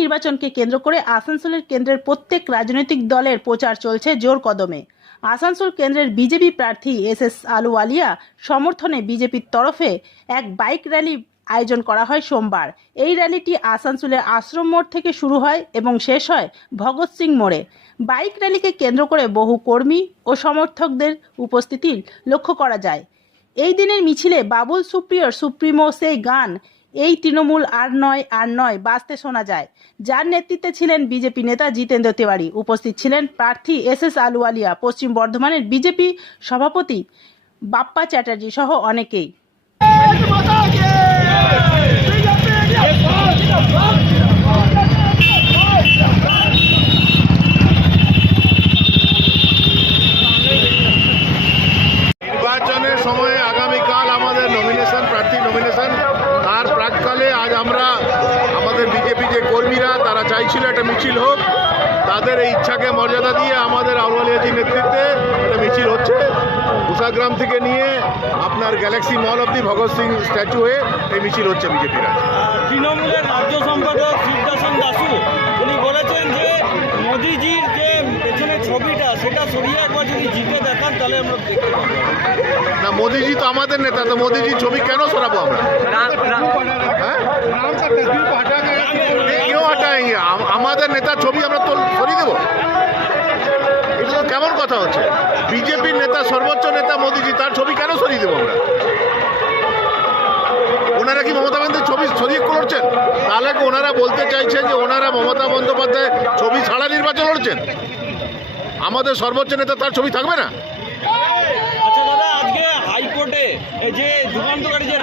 নির্বাচনকে কেন্দ্র করে আসানসোলের কেন্দ্রের প্রত্যেক রাজনৈতিক দলের প্রচার চলছে জোর কদমে। আসানসোল কেন্দ্রের বিজেপি প্রার্থী এস এস আলুওয়ালিয়া সমর্থনে বিজেপির তরফে এক বাইক র্যালি আয়োজন করা হয় সোমবার। এই র্যালিটি আসানসোলের আশ্রম মোড় থেকে শুরু হয় এবং শেষ হয় ভগৎ সিং মোড়ে। বাইক র্যালিকে কেন্দ্র করে বহু কর্মী ও সমর্থকদের উপস্থিতি লক্ষ্য করা যায়। এই দিনের মিছিলে বাবুল সুপ্রিয়র সুপ্রিমো সেই গান এই তৃণমূল আর নয় আর নয়, বাঁচতে শোনা যায়। যার নেতৃত্বে ছিলেন বিজেপি নেতা জিতেন্দ্র তিওয়ারি, উপস্থিত ছিলেন প্রার্থী এস এস আলুয়ালিয়া পশ্চিম বর্ধমানের বিজেপি সভাপতি বাপ্পা চ্যাটার্জি সহ অনেকেই। নির্বাচনের সময় আগামীকাল আমাদের নমিনেশন প্রার্থী নমিনেশন প্রাককালে আজ আমরা আমাদের বিজেপি যে কর্মীরা তারা চাইছিল একটা মিছিল হোক তাদের এই ইচ্ছাকে মর্যাদা দিয়ে আমাদের আউয়ালিয়াজির নেতৃত্বে একটা মিছিল হচ্ছে। উষাগ্রাম থেকে নিয়ে আপনার গ্যালাক্সি মল অব অব্দি ভগৎ সিং স্ট্যাচু হয়ে এই মিছিল হচ্ছে বিজেপির আজ তৃণমূলের রাজ্য সম্পাদক শিবদাসন দাসু উনি বলেছেন যে মোদিজির যে পেছনে ছবিটা সেটা সরিয়ে একবার যদি জিতে দেখান তাহলে আমরা দেখতে পাবো। না মোদিজি তো আমাদের নেতা তো মোদিজির ছবি কেন সরাবো আমরা? আমাদের নেতার ছবি আমরা সরিয়ে দেবো? এগুলো কেমন কথা হচ্ছে? বিজেপির নেতা, সর্বোচ্চ নেতা মোদিজি, তার ছবি কেন সরিয়ে দেবো আমরা? ওনারা কি মমতা বন্দ্যোপাধ্যায়ের ছবি সরিয়ে করছেন তাহলে ওনারা বলতে চাইছেন যে ওনারা মমতা বন্দ্যোপাধ্যায় ছবি ছাড়া নির্বাচন লড়ছেন? আমাদের সর্বোচ্চ নেতা তার ছবি থাকবে না? আচ্ছা দাদা, আজকে হাইকোর্টে যে যুগান্তকারী যে